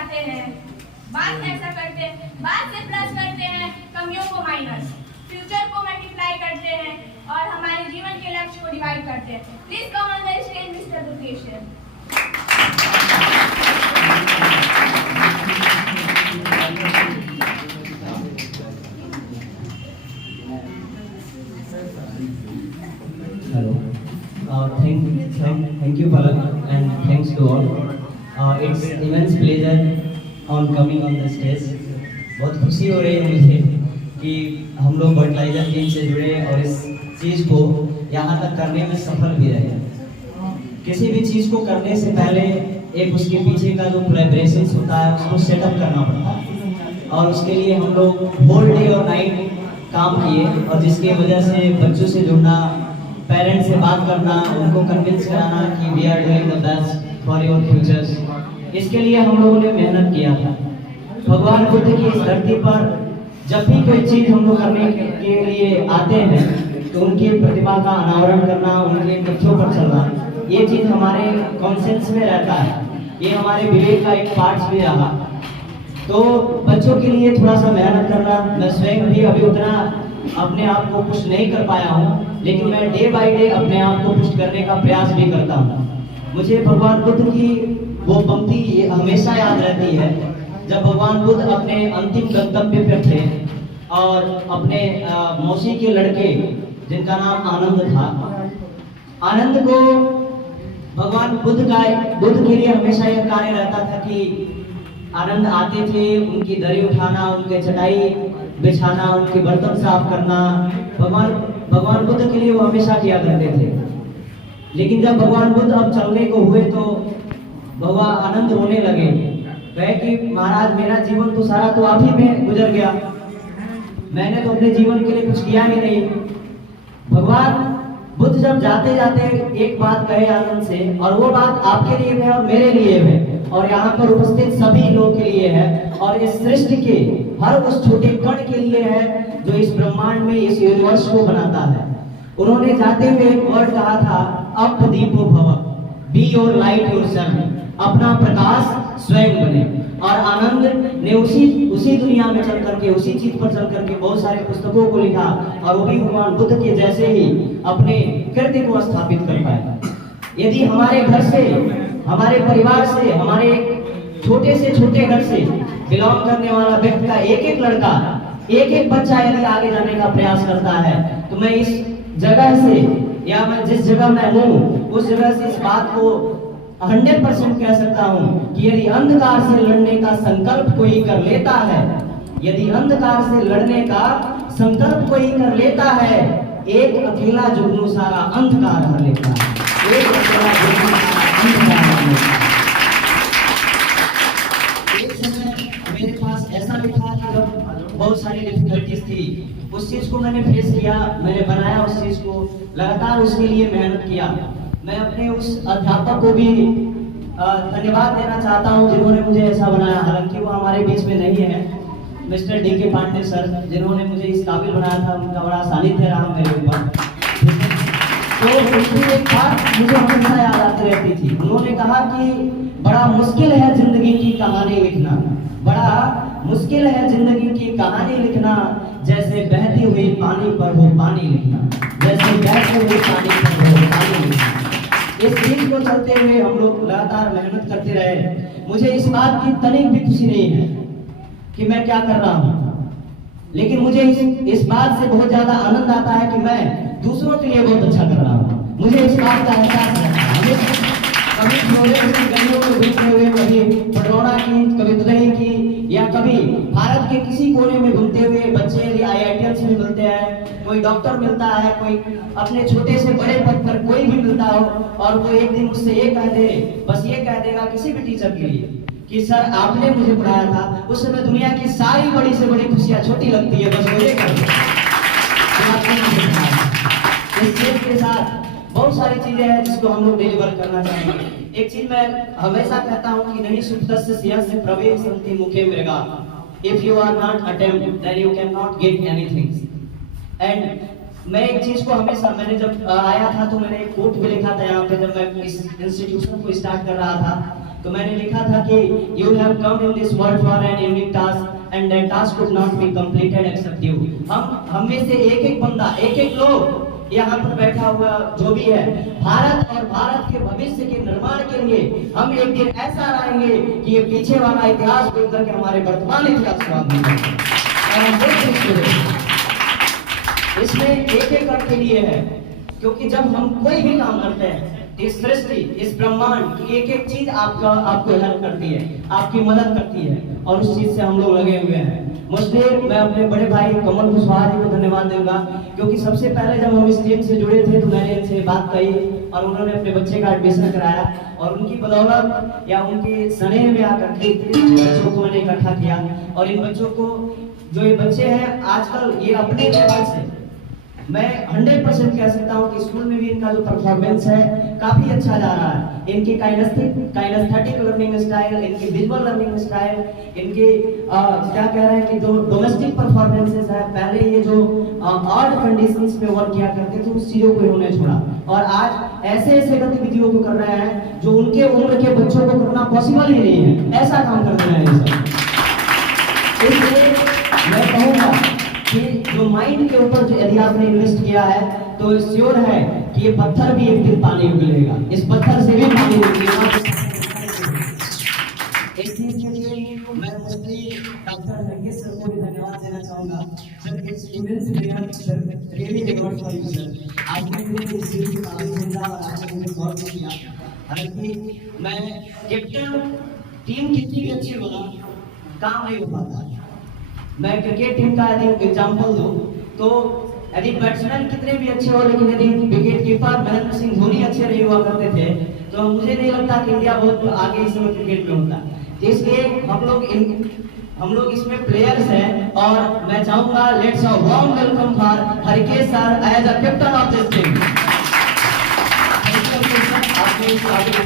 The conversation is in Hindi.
जाते हैं, बात ऐसा करते हैं, बात से प्लस करते हैं, कमियों को माइनस, फ्यूचर को मल्टीप्लाई करते हैं और हमारे जीवन के लक्ष्य को डिवाइड करते हैं। Please come on the stage mister Durgesh. Hello. Thank you, Palak, and thanks to all. It's immense pleasure on coming on the stage. बहुत खुशी हो रही है मुझे कि हम लोग फर्टिलाइजर टीम से जुड़े और इस चीज़ को यहाँ तक करने में सफल भी रहे। किसी भी चीज़ को करने से पहले एक उसके पीछे का जो प्रिपरेशन होता है उसको सेटअप करना पड़ता है और उसके लिए हम लोग होल डे और नाइट काम किए और जिसकी वजह से बच्चों से जुड़ना, पेरेंट्स से बात करना, उनको कन्विंस कराना कि we are doing the best for your futures, इसके लिए हम लोगों ने मेहनत किया था। भगवान बुद्ध की इस धरती पर जब भी कोई चीज़ हम लोग करने के लिए आते हैं तो उनकी प्रतिभा का अनावरण करना, उनके तथ्यों पर चलना, ये चीज़ हमारे कॉन्सेंस में रहता है, ये हमारे विवेक का एक पार्ट भी रहा। तो बच्चों के लिए थोड़ा सा मेहनत करना, मैं स्वयं भी अभी उतना अपने आप को पुश नहीं कर पाया हूँ, लेकिन मैं डे बाय डे अपने आप को पुश करने का प्रयास भी करता हूँ। मुझे भगवान बुद्ध की वो पंक्ति हमेशा याद रहती है जब भगवान बुद्ध अपने अंतिम गंतव्य पर थे और अपने मौसी के लड़के जिनका नाम आनंद था, आनंद को भगवान बुद्ध के लिए हमेशा यह कार्य रहता था कि आनंद आते थे, उनकी दरी उठाना, उनके चटाई बिछाना, उनके बर्तन साफ करना, भगवान बुद्ध के लिए वो हमेशा किया करते थे। लेकिन जब भगवान बुद्ध अब चलने को हुए तो भगवान आनंद रोने लगे, कहे कि महाराज मेरा जीवन तो सारा तो आप ही में गुजर गया, मैंने तो अपने जीवन के लिए कुछ किया ही नहीं। भगवान बुद्ध जब जाते जाते एक बात कहे आनंद से, और वो बात आपके लिए है और मेरे लिए है और यहाँ पर उपस्थित सभी लोगों के लिए है और इस सृष्टि के हर उस छोटे कण के लिए है जो इस ब्रह्मांड में इस यूनिवर्स को बनाता है। उन्होंने जाते हुए एक वर्ड कहा था, अप दीपो भव, बी योर लाइट योरसेल्फ, अपना प्रकाश स्वयं बने। और आनंद ने उसी दुनिया में चल करके, उसी चीज पर चल करके बहुत सारे पुस्तकों को लिखा और वो भी भगवान बुद्ध के जैसे ही अपने कृत्य को स्थापित कर पाए। यदि हमारे घर से, हमारे परिवार से, हमारे छोटे से छोटे घर से बिलोंग करने वाला व्यक्ति का एक एक लड़का, एक एक बच्चा यदि आगे जाने का प्रयास करता है तो मैं इस जगह से या मैं जिस जगह मैं हूँ उस जगह से इस बात को 100% कह सकता हूँ कि यदि अंधकार से लड़ने का संकल्प कोई कर लेता है, यदि अंधकार से लड़ने का संकल्प कोई कर लेता है, एक अकेला जुगनू सारा अंधकार कर लेता है, एक अकेला जुगनू सारा अंधकार कर लेता है। एक समय मेरे पास ऐसा भी था कि जब बहुत सारी डिफिकल्टीज थी, उस चीज को मैंने फेस किया, मैंने बनाया उस चीज को, लगातार उसके लिए मेहनत किया। मैं अपने उस अध्यापक को भी धन्यवाद देना चाहता हूं जिन्होंने मुझे ऐसा बनाया, हालांकि वो हमारे बीच में नहीं है, मिस्टर डी के पांडे सर, जिन्होंने मुझे इस काबिल बनाया था, उनका बड़ा सानिध्य रहा मेरे ऊपर। तो उनकी एक बात मुझे हमेशा याद आती रहती थी, उन्होंने कहा कि बड़ा मुश्किल है जिंदगी की कहानी लिखना, बड़ा मुश्किल है जिंदगी की कहानी लिखना, जैसे बहती हुई पानी पर हो पानी लिखना, जैसे बहते हुए पानी पर हो पानी लिखना। इस चीज को चलते हुए हम लोग लगातार मेहनत करते रहे। मुझे इस बात की तनिक भी खुशी नहीं है कि मैं क्या कर रहा हूँ, लेकिन मुझे इस बात से बहुत ज्यादा आनंद आता है कि मैं दूसरों के लिए बहुत अच्छा कर रहा हूँ। मुझे इस बात का एहसास है, कभी गलियों में घूमते हुए, कभी पटरौना की, कभी दुदही की, या कभी भारत के किसी कोने में घूमते हुए बच्चे IITians में मिलते हैं, कोई डॉक्टर मिलता है, कोई अपने छोटे से बड़े पद पर कोई भी मिलता हो और वो एक दिन मुझसे ये कह दे, बस ये कह देगा किसी भी टीचर के लिए कि सर आपने मुझे पढ़ाया था, उस समय दुनिया की सारी बड़ी से बड़ी खुशियां छोटी लगती है, बस वो ये कह दे। इस चीज के साथ बहुत सारी चीजें हैं जिसको हम लोग डिलीवर करना चाहेंगे। एक चीज मैं हमेशा कहता हूँ कि नहीं सुप्तस्य स्यस्य प्रवेशन्ति मुखे मृगा, if you are not attempt then you can not get anything. And मैं एक चीज को हमेशा, मैंने जब आया था तो मैंने एक कोट भी लिखा था यहाँ पे, जब मैं इस इंस्टीट्यूशन को स्टार्ट कर रहा था तो मैंने लिखा था कि you have come in this world for an unique task and that task could not be completed except you. हम में से एक एक बंदा, एक एक लोग यहाँ पर बैठा हुआ जो भी है, भारत और भारत के भविष्य के निर्माण के लिए हम एक दिन ऐसा आएंगे कि ये पीछे वाला इतिहास भूल करके हमारे वर्तमान इतिहास को आगे बढ़ेंगे। और हम देख सकते हैं इसमें एक एक अर्थ के लिए है, क्योंकि जब हम कोई भी काम करते हैं इस सृष्टि, इस ब्रह्मांड की एक एक चीज आपको हेल्प करती है, आपकी मदद करती है, और उस चीज से हम लोग लगे हुए हैं। मुझे, मैं अपने बड़े भाई कमल कुशवाहा जी को धन्यवाद दूंगा, क्योंकि सबसे पहले जब हम इस टीम से जुड़े थे तो मैंने इनसे बात कही और उन्होंने अपने बच्चे का एडमिशन कराया, और उनकी बदौलत या उनके स्नेह में आकर के बच्चों को मैंने इकट्ठा किया। और इन बच्चों को, जो ये बच्चे हैं आजकल, ये अपने लेवल से मैं 100% कह सकता हूँ कि स्कूल में भी इनका जो परफॉर्मेंस है काफी अच्छा जा रहा है। इनकी काइनेस्थेटिक लर्निंग स्टाइल, इनकी विजुअल लर्निंग स्टाइल, इनके क्या कह रहे हैं कि जो डोमेस्टिक परफॉर्मेंसेस है, पहले ये जो ऑड कंडीशंस पे वर्क किया करते थे उस चीजों को इन्होंने छोड़ा और आज ऐसे ऐसे गतिविधियों को कर रहे हैं जो उनके उम्र के बच्चों को करना पॉसिबल ही नहीं है, ऐसा काम कर रहे हैं ये सब। इसलिए मैं कहूँगा कि जो माइंड के ऊपर जो यदि आपने इन्वेस्ट किया है तो श्योर है कि ये पत्थर भी एक दिन पानी उगलेगा, इस पत्थर से भी पानी उगलेगा। इस चीज के लिए मैं डॉक्टर नरगिस सर को भी धन्यवाद देना चाहूंगा। Sir students really reward for you sir. आपने मुझे इस चीज की काफी समझा और आपने मुझे गौर किया। हालांकि मैं कैप्टन टीम कितनी भी अच्छी होना काम नहीं हो पाता। मैं क्रिकेट टीम का यदि एग्जांपल दूं तो यदि बैट्समैन कितने भी अच्छे हो, लेकिन यदि विकेट कीपर महेंद्र सिंह धोनी अच्छे नहीं हुआ करते थे तो मुझे नहीं लगता कि इंडिया बहुत आगे इस समय क्रिकेट में होता। इसलिए हम लोग इसमें प्लेयर्स हैं और मैं चाहूंगा let's a warm welcome for Harkesh sir as a captain of this team. आपको